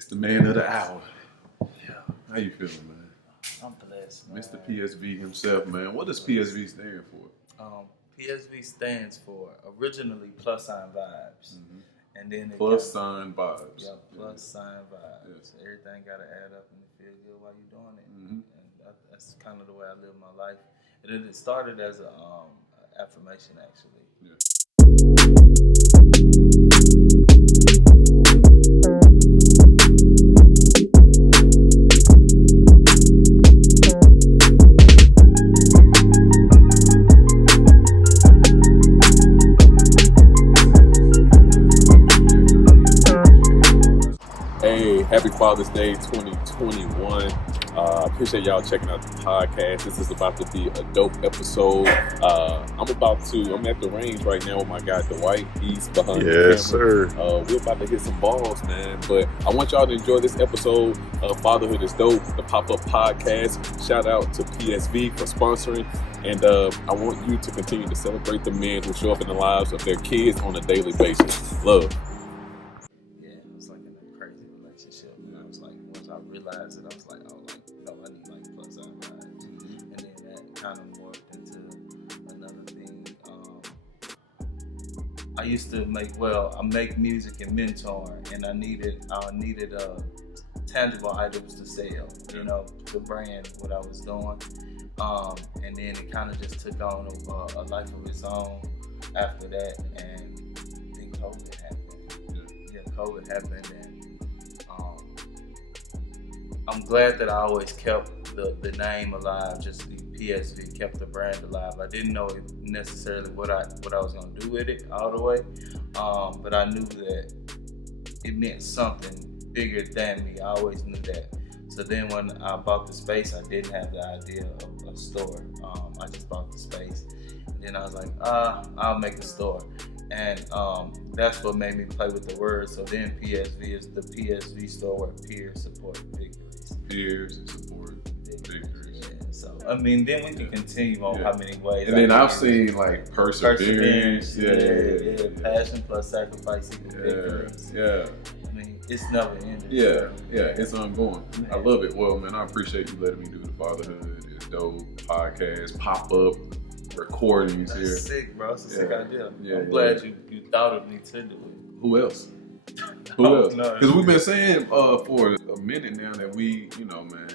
It's the man of the hour. Yeah, How you feeling, man? I'm blessed, man. Mr. PSV himself, man. What does PSV stand for? PSV stands for originally plus sign vibes, and then it Plus sign vibes. Yeah, plus sign vibes. Yes. Everything got to add up and feel good while you're doing it, and that's kind of the way I live my life. And it started as a affirmation, actually. Yeah. Hey, happy Father's Day 2021. Appreciate y'all checking out the podcast. This is about to be a dope episode. I'm at the range right now with my guy Dwight. He's behind the camera. Yes, sir. We're about to hit some balls, man. But I want y'all to enjoy this episode of Fatherhood is Dope, the pop-up podcast. Shout out to PSV for sponsoring. And I want you to continue to celebrate the men who show up in the lives of their kids on a daily basis. Love. Once I realized it, I was like, oh, no, I need plus size vibes. And then that kind of morphed into another thing. I used to make music and mentor, and I needed tangible items to sell, to brand what I was doing. And then it kind of just took on a life of its own after that, and then COVID happened. Yeah, COVID happened, and I'm glad that I always kept the name alive, just the PSV, kept the brand alive. I didn't know necessarily what I was gonna do with it all the way, but I knew that it meant something bigger than me. I always knew that. So then when I bought the space, I didn't have the idea of a store. I just bought the space, and then I was like, I'll make a store. And that's what made me play with the words. So then PSV is the PSV Store, where peers support victories. Peers and support victories. Yeah. So then we can continue on how many ways. And then I've seen like perseverance. Yeah. Passion plus sacrifice equals victories. Yeah. It's never ending. Yeah, it's ongoing. I love it. Well, man, I appreciate you letting me do the Fatherhood is Dope podcast, pop-up recordings here. That's sick, bro. It's a sick idea. Yeah, I'm glad you thought of me to do it. Who else? Because we've been saying for a minute now that we, man,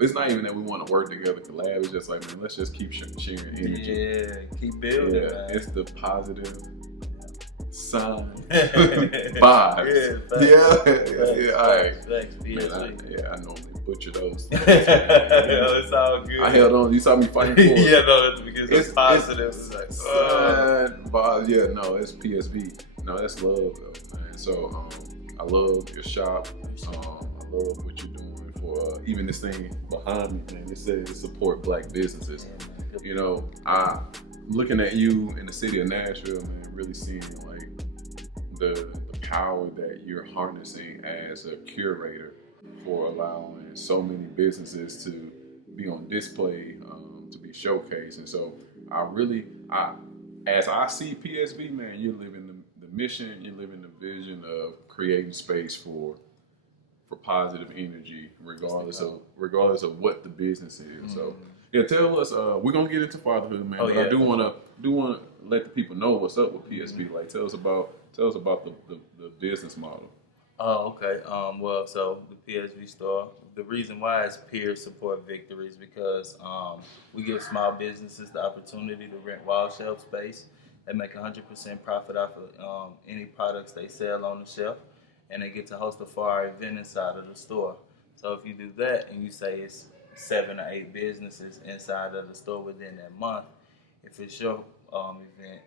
it's not even that we want to work together, collab. It's just like, man, let's just keep sharing energy. Yeah, keep building. Yeah, man. It's the positive sign vibes. Yeah. All right. Man, I normally butcher those. It's all good. I held on. You saw me fighting for it. It's because it's positive. It's like, yeah, no, it's PSV. No, that's love, though, man. So I love your shop. I love what you're doing for even this thing behind me, man. It says support Black businesses. I looking at you in the city of Nashville, man, really seeing like the power that you're harnessing as a curator for allowing so many businesses to be on display, to be showcased. And so as I see PSV, man, you're living the mission, you're living the vision of creating space for positive energy, regardless of what the business is. So tell us. We're gonna get into fatherhood, man. But I do want to let the people know what's up with PSV. Like, tell us about the business model. Oh, okay. So the PSV Store. The reason why it's peer support victories because we give small businesses the opportunity to rent wall shelf space. They make 100% profit off of any products they sell on the shelf, and they get to host a 4-hour event inside of the store. So if you do that and you say it's 7 or 8 businesses inside of the store within that month, if it's your event,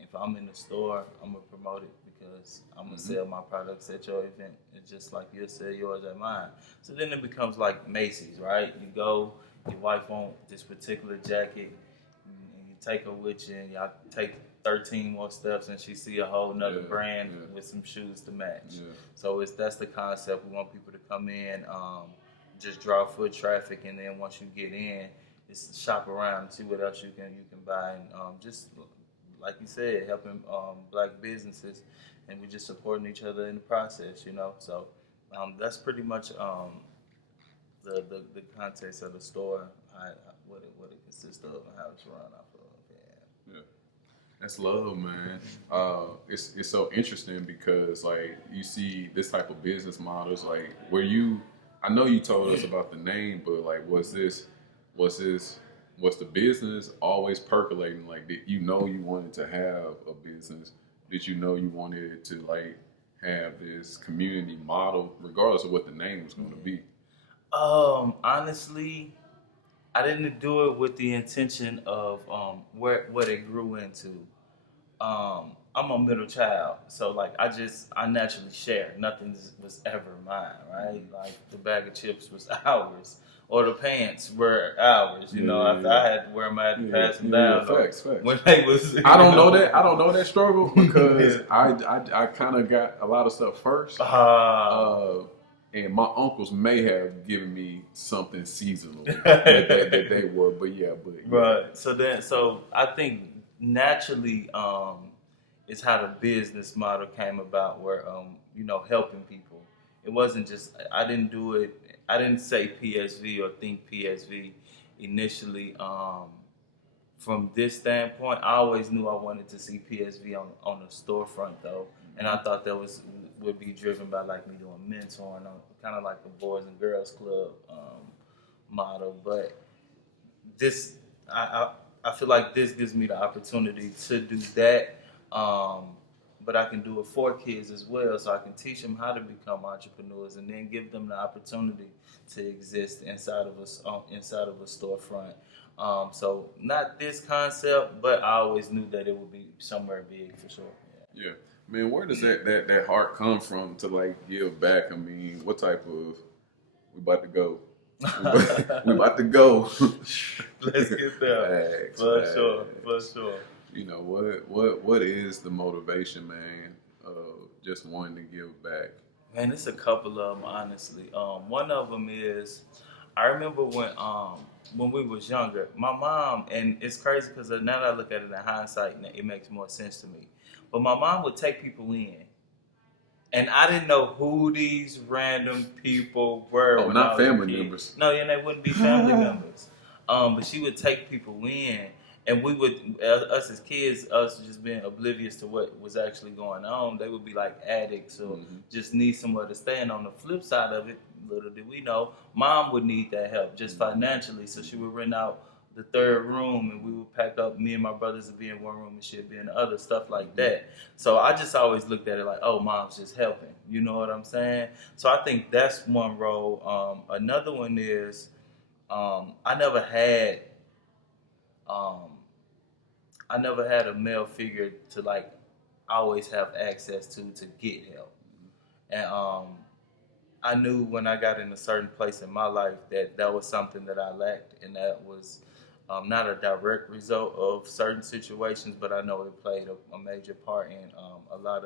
if I'm in the store, I'm gonna promote it because I'm gonna sell my products at your event. It's just like you'll sell yours at mine. So then it becomes like Macy's, right? You go, your wife wants this particular jacket, and you take her with you, and y'all take 13 more steps, and she see a whole nother brand with some shoes to match. Yeah. So that's the concept. We want people to come in, just draw foot traffic, and then once you get in, just shop around and see what else you can buy, and just like you said, helping Black businesses, and we're just supporting each other in the process, So That's pretty much the context of the store, what it consists of, and how it's run off of. Yeah. That's love, man. It's so interesting because like you see this type of business models, like where you, I know you told us about the name, but like was the business always percolating? Like did you know you wanted to have a business? Did you know you wanted it to like have this community model, regardless of what the name was going to be? Honestly, I didn't do it with the intention of what it grew into. I'm a middle child, so like I naturally share. Nothing was ever mine, right? Like the bag of chips was ours, or the pants were ours. You know, after I had to wear them, I had to pass them down. Facts. When they was, I don't know that. I don't know that struggle because I kind of got a lot of stuff first. And my uncles may have given me something seasonal that they were, but yeah. Right. So I think naturally, is how the business model came about, where helping people. It wasn't just I didn't do it. I didn't say PSV or think PSV initially. From this standpoint, I always knew I wanted to see PSV on the storefront though, and I thought that would be driven by like me doing mentoring, kind of like the Boys and Girls Club model. But this, I feel like this gives me the opportunity to do that. But I can do it for kids as well, so I can teach them how to become entrepreneurs, and then give them the opportunity to exist inside of a storefront. So not this concept, but I always knew that it would be somewhere big for sure. Yeah. Man, where does that heart come from to like give back? I mean, what type of we about to go? We about to go. Let's get there. For sure. You know, what is the motivation, man, of just wanting to give back? Man, it's a couple of them, honestly. One of them is, I remember when we was younger, my mom, and it's crazy because now that I look at it in hindsight, it makes more sense to me. But my mom would take people in, and I didn't know who these random people were. Oh, not family members. No, yeah, they wouldn't be family members. But she would take people in, and we would, us as kids, us just being oblivious to what was actually going on, they would be like addicts or just need somewhere to stay. And on the flip side of it, little did we know, mom would need that help just financially. So she would rent out the third room, and we would pack up, me and my brothers would be in one room and she'd be in the other, stuff like that. So I just always looked at it like, oh, mom's just helping. You know what I'm saying? So I think that's one role. Another one is, I never had a male figure to like always have access to get help. And I knew when I got in a certain place in my life that was something that I lacked, and that was not a direct result of certain situations, but I know it played a major part in a lot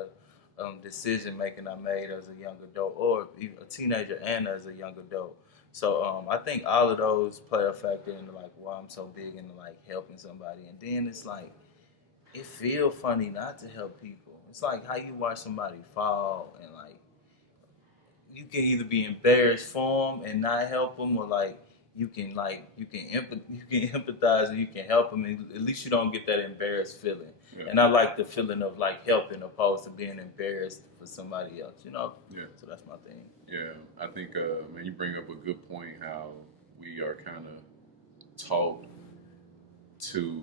of decision making I made as a young adult, or even a teenager and as a young adult. So I think all of those play a factor into like why I'm so big into like helping somebody. And then it's like, it feels funny not to help people. It's like how you watch somebody fall, and like you can either be embarrassed for them and not help them, or like you can empathize and you can help them, and at least you don't get that embarrassed feeling. Yeah. And I like the feeling of like helping opposed to being embarrassed for somebody else, you know? Yeah. So that's my thing. Yeah, I think, man, you bring up a good point, how we are kind of taught to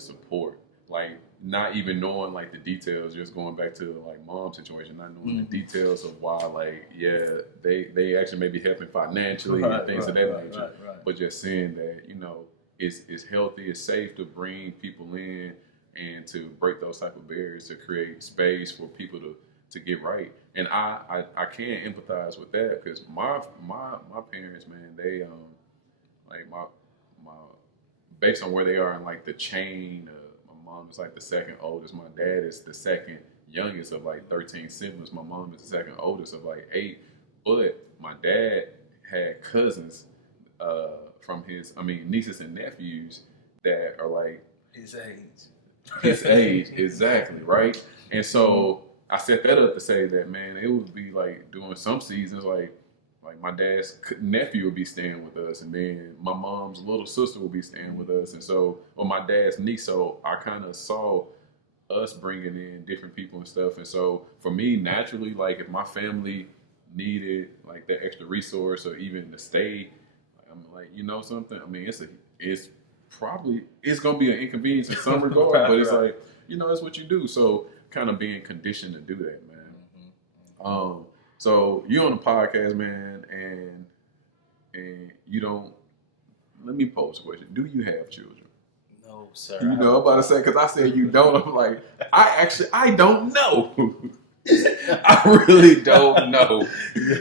support, like not even knowing like the details, just going back to like mom's situation, not knowing the details of why, like, yeah, they actually may be helping financially and things of that nature, but just seeing that, you know, it's healthy, it's safe to bring people in and to break those type of barriers, to create space for people to get right. And I can empathize with that, because my parents, man, they like my based on where they are in like the chain, my mom is like the second oldest, my dad is the second youngest of like 13 siblings, my mom is the second oldest of like 8, but my dad had cousins from nieces and nephews that are like his age, exactly, right? And so I set that up to say that, man, it would be like during some seasons, like my dad's nephew would be staying with us, and then my mom's little sister would be staying with us, and so, or my dad's niece. So I kind of saw us bringing in different people and stuff, and so for me, naturally, like if my family needed like that extra resource or even to stay, I'm like, you know something. I mean, it's probably it's gonna be an inconvenience in some regard, Right, but it's right. like, you know, that's what you do. So kind of being conditioned to do that, man. So you're on the podcast, man, and you don't. Let me pose a question: do you have children? No, sir. You know, I'm about to say, because I said you don't. I'm like, I don't know. I really don't know.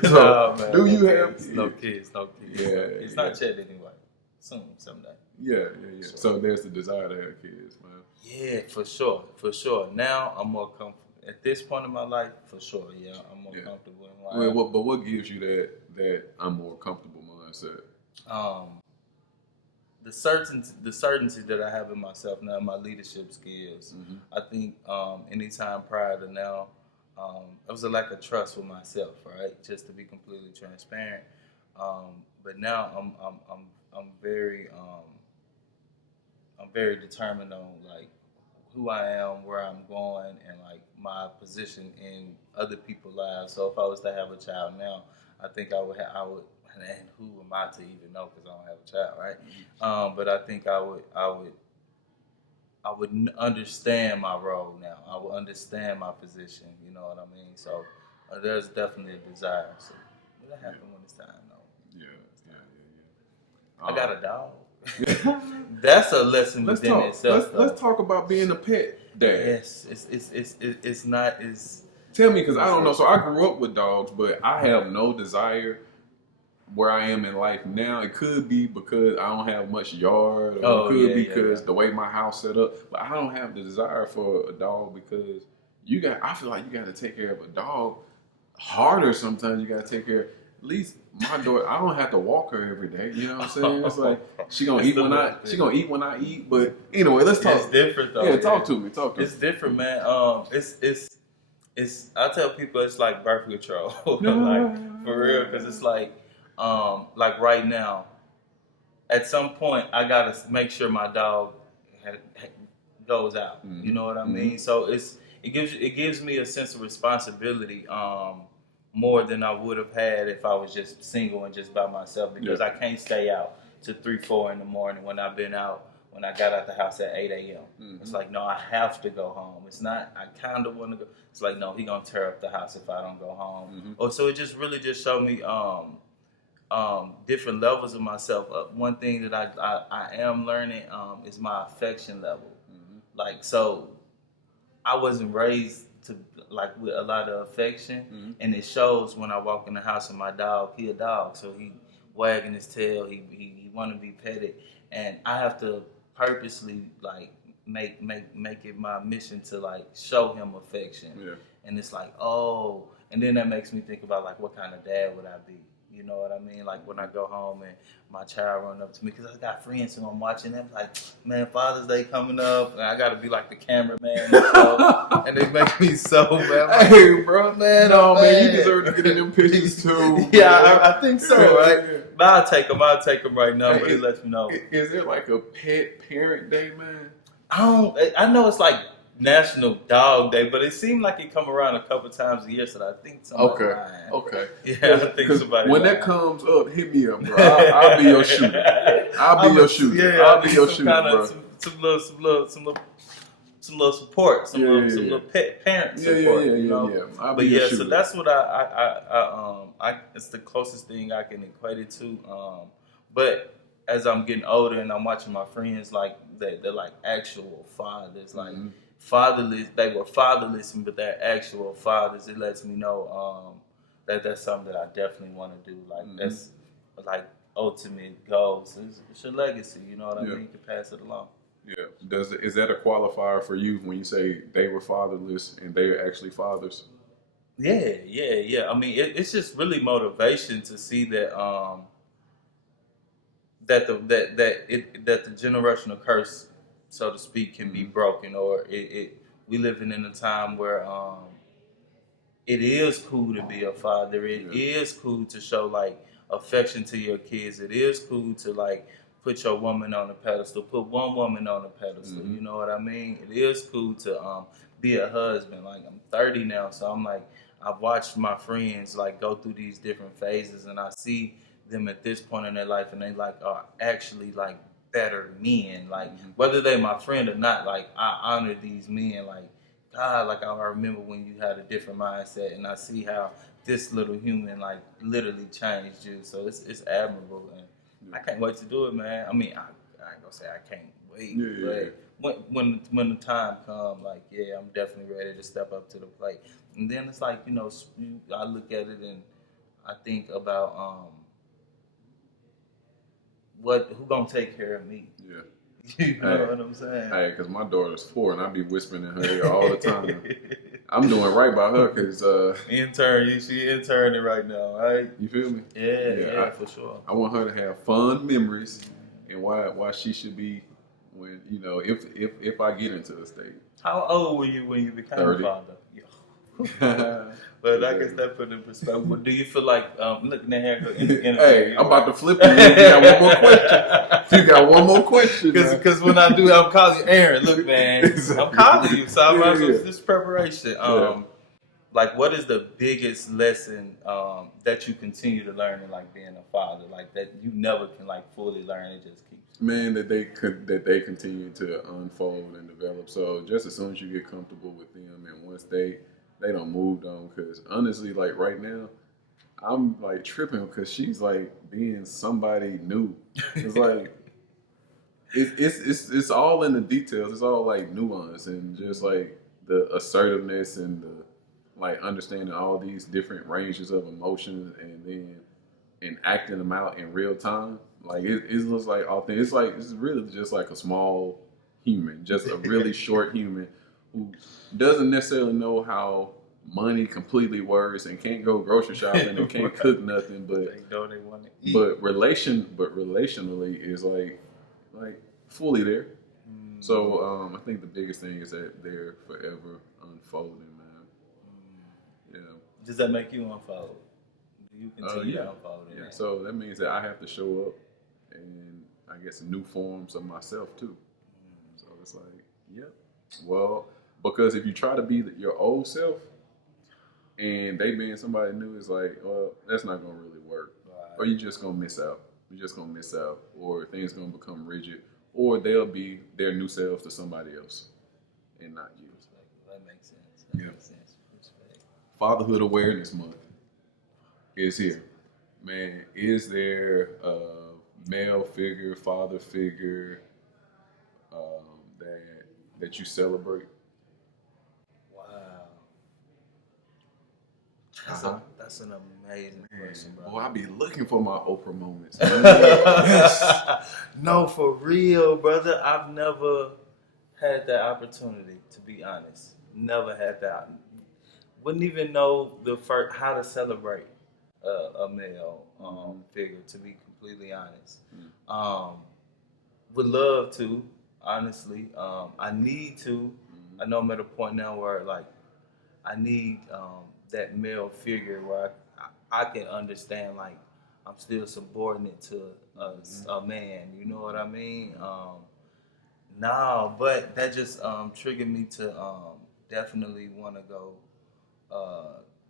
So, Nah, man, do you no have kids? No kids. No kids. Yeah, It's not yet anyway. Soon, someday. Yeah. So there's the desire to have kids, man. Yeah, for sure. Now I'm more comfortable. At this point in my life, for sure, yeah, I'm more comfortable in life. But what gives you that I'm more comfortable mindset? The certainty that I have in myself now, my leadership skills. Mm-hmm. I think anytime prior to now, it was a lack of trust with myself, right? Just to be completely transparent. But now I'm very determined on like who I am, where I'm going, and like my position in other people's lives. So if I was to have a child now, I think I would, and who am I to even know because I don't have a child, right? But I think I would understand my role now. I would understand my position. You know what I mean? So there's definitely a desire. So it'll happen when it's time, though. Yeah. I got a dog. That's a lesson within itself. Let's talk about being a pet dad. Yes, it's not as. Tell me, because I don't know. So I grew up with dogs, but I have no desire where I am in life now. It could be because I don't have much yard, or it could be because the way my house set up. But I don't have the desire for a dog because I feel like you got to take care of a dog harder sometimes. You got to take care. At least my daughter, I don't have to walk her every day. You know what I'm saying? It's like she gonna eat when I eat. But anyway, let's talk. It's different though. Yeah, talk to me. It's different, man. It's I tell people it's like birth control, like for real, because it's like right now, at some point I gotta make sure my dog goes out. Mm-hmm. You know what I mean? So it gives me a sense of responsibility. More than I would have had if I was just single and just by myself, because I can't stay out to 3-4 in the morning when I've been out, when I got out the house at 8 a.m. Mm-hmm. It's like, no, I have to go home. It's not, I kind of want to go. It's like, no, he going to tear up the house if I don't go home. Mm-hmm. So it just really just showed me different levels of myself. One thing that I am learning is my affection level. Mm-hmm. Like, so I wasn't raised to like with a lot of affection, and it shows when I walk in the house with my dog. He a dog, so he wagging his tail. He want to be petted, and I have to purposely like make it my mission to like show him affection. Yeah. And it's like, oh, and then that makes me think about like what kind of dad would I be? You know what I mean? Like when I go home and my child run up to me, because I got friends who I'm watching them like, man, Father's Day coming up, and I got to be like the cameraman and stuff, and they make me so bad. Like, hey, bro, man, man, you deserve to get in them pictures too. Yeah, I think so, right? But I'll take them right now, but it lets me know. Is there like a pet parent day, man? I know it's like National Dog Day, but it seemed like it come around a couple times a year, so I think somebody lying. Okay. Yeah, I think somebody when lying. That comes up, hit me up, bro. I'll be your shooter. I'll be your shooter, yeah, I'll be your shooter, bro. Some little support, some little pet parent support. Yeah. But yeah, so that's what I it's the closest thing I can equate it to. But as I'm getting older and I'm watching my friends like they're like actual fathers, like fatherless. They were fatherless, but they're actual fathers. It lets me know that that's something that I definitely want to do. Like that's like ultimate goals. It's your legacy. You know what I mean? You can pass it along. Yeah. Is that a qualifier for you when you say they were fatherless and they're actually fathers? Yeah. I mean, it's just really motivation to see that that the generational curse, so to speak, can be broken, or we living in a time where it is cool to be a father. It is cool to show like affection to your kids. It is cool to like put your woman on a pedestal, put one woman on a pedestal. You know what I mean? It is cool to be a husband. Like I'm 30 now, so I'm like I've watched my friends like go through these different phases, and I see them at this point in their life, and they like are actually like better men. Like whether they my friend or not, like I honor these men. Like God, like I remember when you had a different mindset, and I see how this little human like literally changed you. So it's admirable, and I can't wait to do it, man. I mean, I ain't gonna say I can't wait, but when the time comes, like yeah, I'm definitely ready to step up to the plate. And then it's like I look at it and I think about who gonna take care of me. Yeah. You know what I'm saying? Hey, because my daughter's 4 and I be whispering in her ear all the time. I'm doing right by her because she interning right now, right? You feel me? Yeah, for sure. I want her to have fun memories and why she should be when if I get into the state. How old were you when you became 30. a father? But I guess that put in perspective. But do you feel like looking at her in the Hey, I'm about to flip you. You got one more question. You got one more question. Because when I do, I'm calling you Aaron. Look, man, Exactly. I'm calling you. So I'm this preparation. Like, what is the biggest lesson that you continue to learn in like being a father? Like that you never can like fully learn. It just keeps. Man, that they continue to unfold and develop. So just as soon as you get comfortable with them, and once they don't move on, because honestly, like right now, I'm like tripping because she's like being somebody new. It's like it's all in the details. It's all like nuance and just like the assertiveness and the like understanding all these different ranges of emotions and acting them out in real time. Like it looks like authentic. It's really just like a small human, just a really short human who doesn't necessarily know how money completely works and can't go grocery shopping and can't cook nothing, but they know they want to eat. but relationally is like fully there. So I think the biggest thing is that they're forever unfolding, man. Yeah. Does that make you unfold? Do you continue to unfold? Yeah. So that means that I have to show up in, I guess, new forms of myself too. So it's like, well, because if you try to be your old self and they being somebody new, it's like, well, that's not gonna really work. Right. Or you're just gonna miss out. You're just gonna miss out, or things gonna become rigid, or they'll be their new selves to somebody else, and not you. That makes sense. That makes sense. Respect. Fatherhood Awareness Month is here. Man, is there a male figure, father figure that you celebrate? Wow. That's an amazing question, bro. Boy, I be looking for my Oprah moments. No, for real, brother. I've never had that opportunity, to be honest. Never had that. Wouldn't even know how to celebrate a male figure, to be completely honest. Would love to, honestly. I need to. I know I'm at a point now where like I need that male figure where I can understand like I'm still subordinate to a man. You know what I mean? No, but that just triggered me to definitely want to go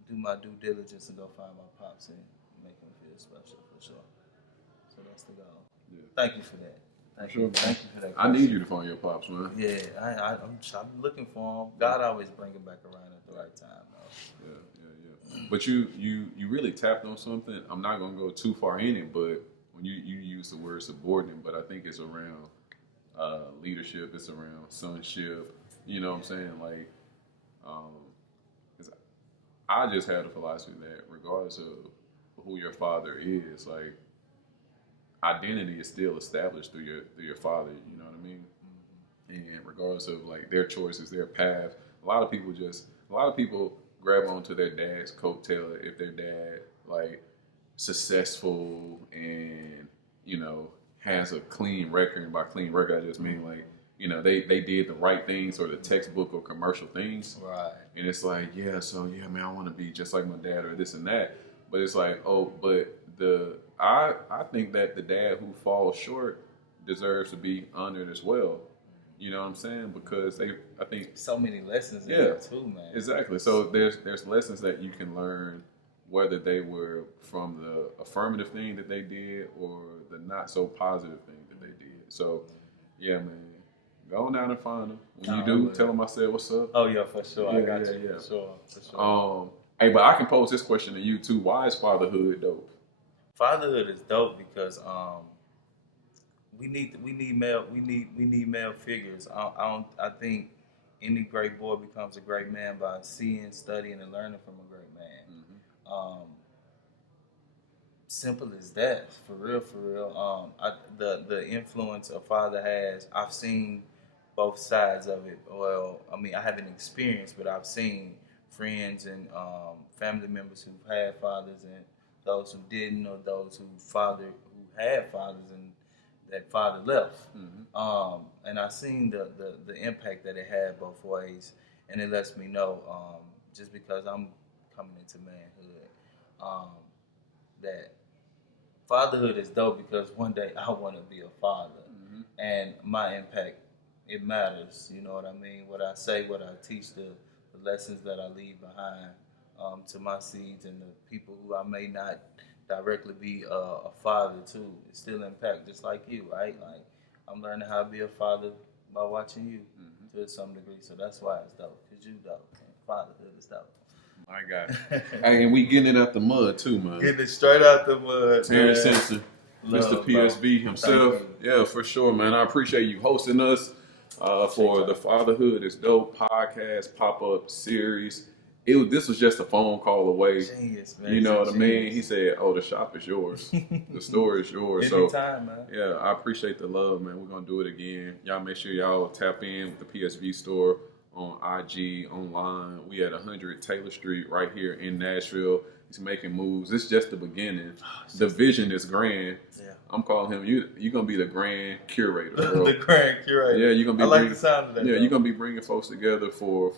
do my due diligence and go find my pops and make him feel special for sure. So that's the goal. Yeah. Thank you for that. Thank you for that. I need you to find your pops, man. Yeah, I'm looking for him. God always bring him back around at the right time, though. Yeah. But you really tapped on something. I'm not gonna go too far in it, but when you use the word subordinate, but I think it's around leadership. It's around sonship. You know what I'm saying? Like, I just had a philosophy that regardless of who your father is, like, identity is still established through your father. You know what I mean? Mm-hmm. And regardless of like their choices, their path, a lot of people grab onto their dad's coattail if their dad like successful and has a clean record. And by clean record, I just mean like you know, they did the right things or the textbook or commercial things. Right. And it's like, yeah, so yeah, man, I want to be just like my dad or this and that. But it's like, oh, but I think that the dad who falls short deserves to be honored as well. You know what I'm saying? Because I think so many lessons in there too, man. Exactly. So there's lessons that you can learn, whether they were from the affirmative thing that they did or the not so positive thing that they did. So yeah, man, go on down and find them. When you do, tell them I said what's up. Oh yeah, for sure. I got you. For sure. Hey, but I can pose this question to you too. Why is fatherhood dope? Fatherhood is dope because we need male figures. I think any great boy becomes a great man by seeing, studying, and learning from a great man. Mm-hmm. Simple as that, for real. The influence a father has, I've seen both sides of it. Well, I mean, I haven't experienced, but I've seen friends and family members who've had fathers and those who didn't, or those who had fathers and that father left. Mm-hmm. And I've seen the impact that it had both ways, and it lets me know, just because I'm coming into manhood, that fatherhood is dope because one day I want to be a father. Mm-hmm. And my impact, it matters. You know what I mean? What I say, what I teach, the lessons that I leave behind to my seeds and the people who I may not directly be a father to, it still impact just like you, right? Like, I'm learning how to be a father by watching you. Mm-hmm. To some degree. So that's why it's dope, because you dope. And fatherhood is dope. My God. Hey, and we getting it out the mud too, man. Getting it straight out the mud. Terrance Simpson, Mr. PSV himself. Yeah, for sure, man. I appreciate you hosting us for the Fatherhood is Dope podcast pop-up series. This was just a phone call away. Genius, man. You know what I mean? He said, "Oh, the shop is yours. The store is yours." Anytime, man. Yeah, I appreciate the love, man. We're gonna do it again. Y'all make sure y'all tap in with the PSV store on IG, online. We at 100 Taylor Street right here in Nashville. He's making moves. It's just the beginning. The vision is grand. Yeah. I'm calling him. You're gonna be the grand curator, bro. The grand curator. Yeah, you're gonna be. I like the sound of that. Yeah, you're gonna be bringing folks together for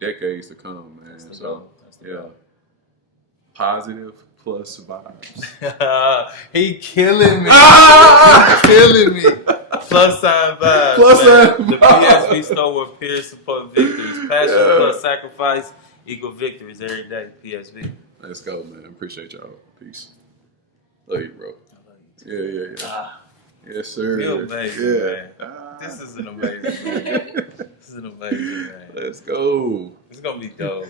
decades to come, man. So yeah, positive plus vibes. He killing me. He killing me. Plus sign vibes. Plus sign The PSV store where peers support victories. Passion plus sacrifice equal victories every day. PSV. Let's go, man. Appreciate y'all. Peace. Love you, bro. I love you too. Yeah. Yes, sir. You're amazing, man. This is an amazing man. This is an amazing man. Let's go. It's gonna be dope.